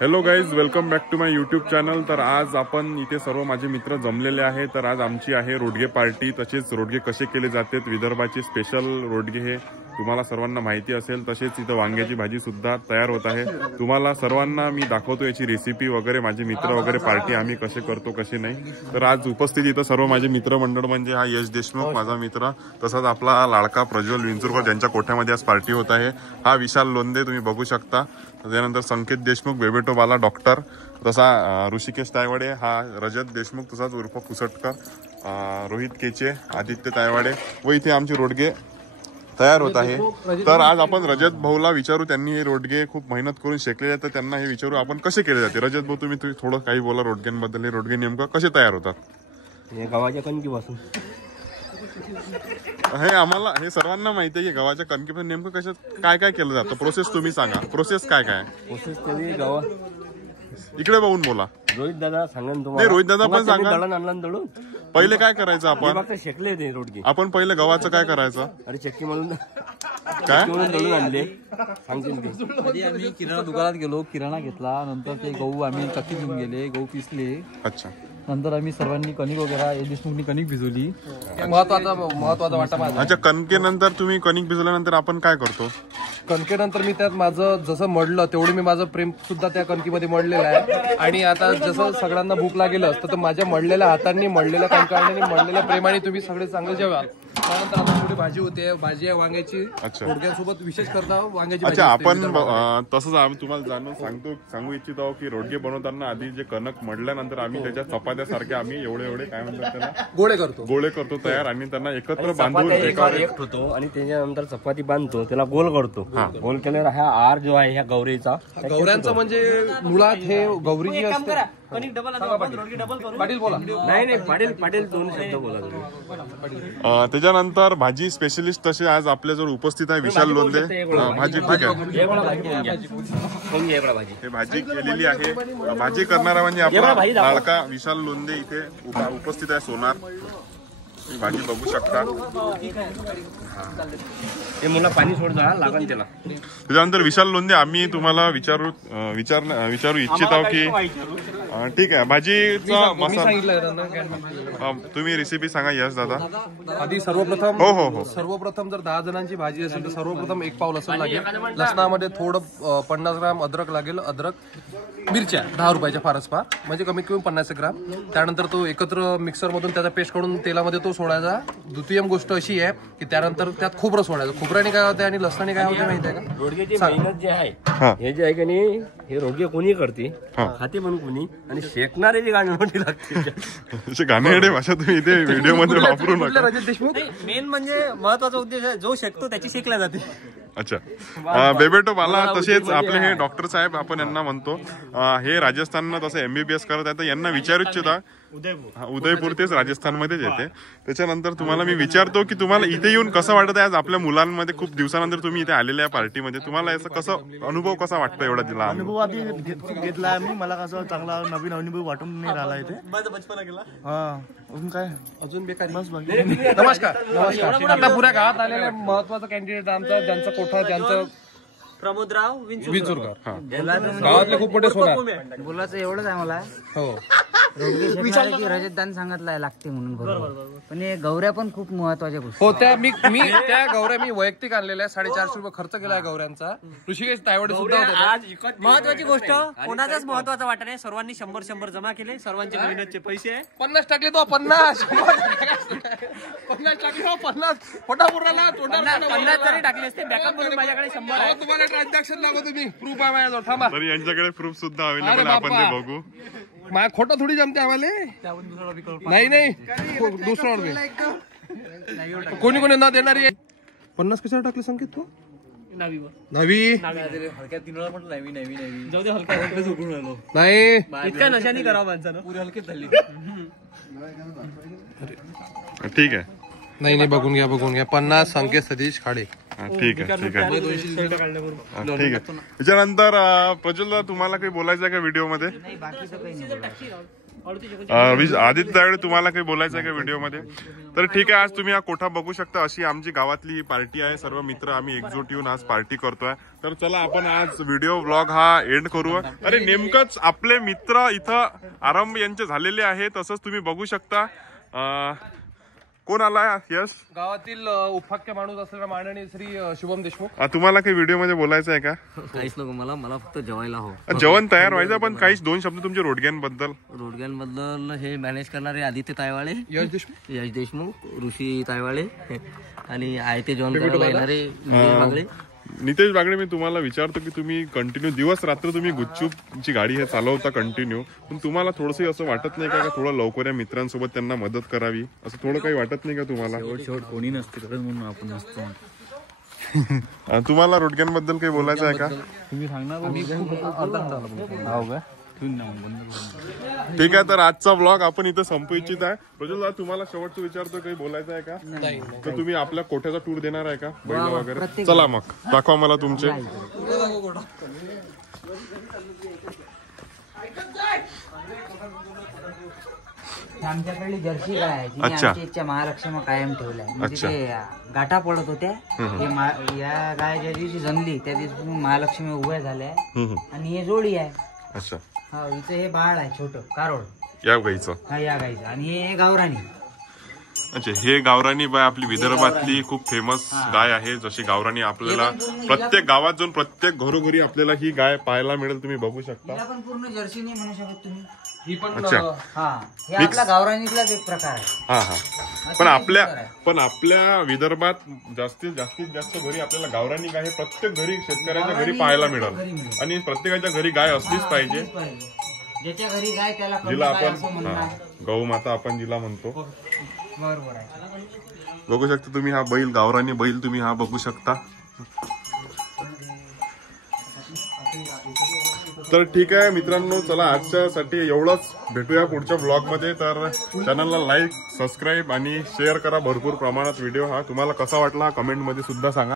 Hello guys, welcome back to my YouTube channel. तर आज आपण इथे सर्व माझे मित्र जमलेले आहे। तर आज आमची आहे रोडगे पार्टी। तसेच रोडगे कसे केले जातात, विदर्भाचे स्पेशल रोडगे हे तुम्हाला सर्वांना माहिती असेल। तसेच इथं वांग्याची भाजी सुद्धा तयार होत आहे। तुम्हाला सर्वांना मी दाखवतो याची रेसिपी वगैरे, माझे मित्र वगैरे पार्टी आम्ही कसे करतो कसे नाही। तर आज उपस्थित इथं सर्व माझे मित्रमंडळ म्हणजे हा यश देशमुख माझा मित्र, तसाच आपला लाडका प्रज्वल विंचुरकर ज्यांच्या कोठ्यामध्ये आज पार्टी होत आहे। हा विशाल लोंदे तुम्ही बघू शकता। त्यानंतर संकेत देशमुख, बेबेटोबाला डॉक्टर, तसा ऋषिकेश तायवाडे, हा रजत देशमुख, तसाच उर्फ कुसटकर, रोहित केचे, आदित्य तायवाडे व इथे आमचे रोडगे तयार होत आहे। तर आज आपण रजत भाऊला विचारू, त्यांनी हे रोडगे खूप मेहनत करून शेकलेले आहेत। तर त्यांना हे विचारू आपण कसे केले जाते। रजत भाऊ, तुम्ही थोडं काही बोला रोडग्यांबद्दल। हे रोडगे नेमकं कसे तयार होतात? हे गव्हाच्या कणकीपासून। हे आम्हाला हे सर्वांना माहिती आहे की गव्हाच्या कणकीपासून नेमकं कसं काय काय केलं जातं। प्रोसेस तुम्ही सांगा, प्रोसेस काय काय? प्रोसेस तरी गव्हा इकडे बघून बोला। रोहित दादा सांगा तुम्हाला। नाही, रोहित दादा पण सांगा। दळण आणलं दळून पहिले काय करायचं आपण? फक्त शेकले ते रोडगे। आपण पहिले गव्हाचं काय करायचं? अरे चक्की म्हणून काय दळून आणले सांगतील ते। आम्ही किराणा दुकानात गेलो, किराणा घेतला, नंतर ते गहू आम्ही चक्की घेऊन गेले, गहू पिसले। अच्छा, नंतर आम्ही सर्वांनी कणिक वगैरे देशमुखनी कणिक भिजवली। महत्वाचा वाटा माझा। अच्छा, कणकेनंतर तुम्ही कणिक भिजवल्यानंतर आपण काय करतो? कणकेनंतर मी त्यात माझं जसं मडलं तेवढं मी माझं प्रेम सुद्धा त्या कणकीमध्ये मडलेलं आहे। आणि आता जसं सगळ्यांना भूक लागेल असतं तर माझ्या मडलेल्या हातांनी, मडलेल्या कणकांनी, मडलेल्या प्रेमाने तुम्ही सगळे चांगले जेवाल। त्यानंतर आता थोडी भाजी होते, भाजी आहे वांग्याची। अच्छा, रोडग्यांसोबत विशेष करता वांग्याची अच्छा भाजी असते आपण तसंच आम्ही तुम्हाला सांगू इच्छित आहोत की रोडगे बनवताना आधी जे कणक मडल्यानंतर आम्ही त्याच्या चपात्यासारखे आम्ही एवढे काय म्हणतात त्याला, गोळे करतो तयार, आणि त्यांना एकत्र बांधून एक होतो आणि त्याच्यानंतर चपाती बांधतो, त्याला गोल करतो। गोल केल्यावर हा आर जो आहे ह्या गौरीचा, गौऱ्यांचा म्हणजे मुळात हे गौरी जी असते। पाटील बोला। नाही पाटील दोन शब्द बोला तुम्ही। त्याच्यानंतर भाजी स्पेशलिस्ट तसे आज आपल्याजवळ उपस्थित आहे विशाल लोंदे। भाजी ठीक आहे, हे भाजी केलेली आहे। भाजी करणारा म्हणजे आपला लाडका विशाल लोंदे इथे उपस्थित आहे, सोनार। भाजी बघू शकता। हे मुला पाणी सोडता लागन त्याला। त्याच्यानंतर विशाल लोंदे, आम्ही तुम्हाला विचारू इच्छित आहोत की ठीक आहे, भाजीचा मसाला तुम्ही रेसिपी सांगा यश दादा। आधी सर्वप्रथम हो सर्वप्रथम जर 10 जणांची भाजी असेल तर सर्वप्रथम 1 पाव लसूण लागेल। लसणामध्ये थोडं 50 ग्राम अद्रक लागेल। अद्रक, मिरच्या 10 रुपयाच्या फारच फार, म्हणजे कमीत कमी 50 ग्राम। त्यानंतर तो एकत्र मिक्सर मधून त्याचा पेस्ट काढून तेलामध्ये तो सोडायचा। द्वितीय गोष्ट अशी आहे की त्यानंतर त्यात खोबरं सोडायचं। खोबऱ्याने काय होते आणि लसणाने काय होते माहिती आहे का? रोडग्याची मेहनत जे आहे, हे जे आहे की नाही, हे रोडगे कोणी करते, खाते पण कोणी, आणि शेकणारे जी गाणी मोठी लागते। गाणेडे भाषा तुम्ही इथे व्हिडिओ मध्ये वापरू नका। रजत देशमुख मेन म्हणजे महत्वाचा उद्देश आहे, जो शेकतो त्याची शेकल्या जाते। अच्छा, बेबेटोबाला, तसेच आपले हे डॉक्टर साहेब आपण यांना म्हणतो, हे राजस्थानला तसं MBBS करत आहे। तर यांना विचारू इच्छिता, उदयपूर तेच राजस्थानमध्येच येते। त्याच्यानंतर तुम्हाला मी विचारतो की तुम्हाला इथे येऊन कसं वाटत आहे? आज आपल्या मुलांमध्ये खूप दिवसानंतर तुम्ही इथे आलेल्या पार्टीमध्ये, तुम्हाला याचा कसं अनुभव कसा वाटतं? एवढा दिला अनुभव आधी घेतला मी, मला कसं चांगला नवीन अनुभव वाटून नाही राहिला इथे। अजून काय, अजून बेकारी बस बाकी। नमस्कार। आता पुऱ्या गावात आलेले महत्वाचं कॅन्डिडेट आमचा, ज्यांचा कोठा, ज्यांचं प्रमोदराव विंचुरकर, गावातले खूप मोठे सोनार। बोलायचं एवढंच आहे मला, हो रोडगे शेकणारे की रजतदान सांगितलंय लागते म्हणून, बरोबर। पण हे गौऱ्या पण खूप महत्वाच्या गोष्टी। हो, त्या मी त्या गौऱ्या मी वैयक्तिक आणलेल्या आहे। 450 रुपये खर्च केलाय गौऱ्यांचा। ऋषिकेश तायवाडे सुद्धा होते। महत्वाची गोष्ट, कोणाचाच महत्वाचा वाटा नाही, सर्वांनी 100 जमा केले, सर्वांचे मेहनतचे पैसे आहे। 50 टाकले तो 50 50 टाकले तो 50 फटाफुराला 50 जरी टाकले असते, बॅकअप म्हणून माझ्याकडे 100 आहे। तुम्हाला ट्रान्झॅक्शन लागो, तुम्ही प्रूफ आहे माझ्याजवळ। थांबा, तर यांच्याकडे प्रूफ सुद्धा अवेलेबल आहे, आपण ते बघू। माझ्या खोटं थोडी जमते आम्हाला। नाही दुसरा कोणी न देणारी 50 कशाला टाकले संकेत? तू नवी जाऊ दे, हलका झोपून राहिलो नाही, इतका नशानी करावं माणसानं, पुरे हलकेच झाली। ठीक आहे, नाही बघून घ्या 50 संकेत सतीश खाडे। ठीक आहे, ठीक आहे, ठीक आहे। त्याच्यानंतर प्रज्वल, तुम्हाला काही बोलायचं आहे का व्हिडिओ मध्ये? आदित्य तायडे, तुम्हाला काही बोलायचं आहे का व्हिडिओमध्ये? तर ठीक आहे, आज तुम्ही हा कोठा बघू शकता. अशी आमची गावातली ही पार्टी आहे. सर्व मित्र आम्ही एकजूट येऊन आज पार्टी करतोय. तर चला आपण आज व्हिडिओ ब्लॉग हा एंड करू. अरे नेमकंच आपले मित्र इथं आरंभ यांचे झालेले आहे. तसंच तुम्ही बघू शकता. कोण आलाय? यश, गावातील उपाख्य माणूस असलेला माननीय श्री शुभम देशमुख. तुम्हाला काही व्हिडिओ मध्ये बोलायचं आहे का? काहीच नको मला फक्त जेवायला हो. जेवण तयार व्हायचं, पण काहीच दोन शब्द तुमच्या रोडग्यांबद्दल. हे मॅनेज करणारे आदित्य तायवाळे, यश देशमुख, ऋषी तायवाळे आणि आयते जेवण करायला येणारे नितेश बागळे. नितेश बागडे, मी तुम्हाला विचारतो की तुम्ही कंटिन्यू दिवस रात्र तुम्ही गुपचूपची गाडी हे चालवता कंटिन्यू, पण तुम्हाला थोडंसं असं वाटत नाही का थोडं लवकर या मित्रांसोबत त्यांना मदत करावी, असं थोडं काही वाटत नाही का तुम्हाला? शेवट कोणी नसते म्हणून आपण नसतो. तुम्हाला रोडग्यांबद्दल काही बोलायचं आहे का? तुम्ही सांगणार. ठीक आहे, तर आजचा ब्लॉग आपण इथं संपू इच्छित आहे. प्रज्वल, तुम्हाला शेवटचं विचारतो, काही बोलायचं आहे का? तर तुम्ही आपल्या कोठ्याचा टूर देणार आहे का, बैल वगैरे? चला मग दाखवा मला तुमचे. आमच्याकडली जर्सी गाय आहे, जिने आमची इच्छा महालक्ष्मी कायम ठेवलाय. म्हणजे ते गाठा पडत होत्या, या गाय ज्या दिवशी जमली त्या दिवशी महालक्ष्मी उभ्या झाल्या आणि हे जोडी आहे. अच्छा, हा, हिचं हे बाळ आहे छोट कारोड, या गाईचं. हा, या गायचं. आणि हे गावराणी. अच्छा, हे गावरानी बाय आपली विदर्भातली खूप फेमस गाय आहे. जशी गावराणी आपल्याला प्रत्येक गावात जाऊन प्रत्येक घरोघरी आपल्याला ही गाय पाहायला मिळेल. तुम्ही बघू शकता. हिला पण पूर्ण जर्सी नाही म्हणू शकत तुम्ही. ही पण अच्छा, हा, हे आपला गावरानीतलाच एक प्रकार आहे. हा हा. पण आपल्या विदर्भात जास्तीत जास्त घरी आपल्याला गावरानी गाय हे प्रत्येक घरी शेतकऱ्याच्या घरी पाहायला मिळेल. आणि प्रत्येकाच्या घरी गाय असलीच पाहिजे. ज्याच्या घरी गाय त्याला जिला आपण गौ माता आपण जिला म्हणतो. बरोबर आहे. बघू शकता तुम्ही हा बैल, गावरानी बैल तुम्ही हा बघू शकता. तर ठीक आहे मित्रांनो, चला आजच्यासाठी एवढंच. भेटूया पुढच्या ब्लॉग मध्ये. तर चॅनलला लाईक, सबस्क्राईब आणि शेअर करा भरपूर प्रमाणात व्हिडिओ. हा तुम्हाला कसा वाटला कमेंट मध्ये सुद्धा सांगा.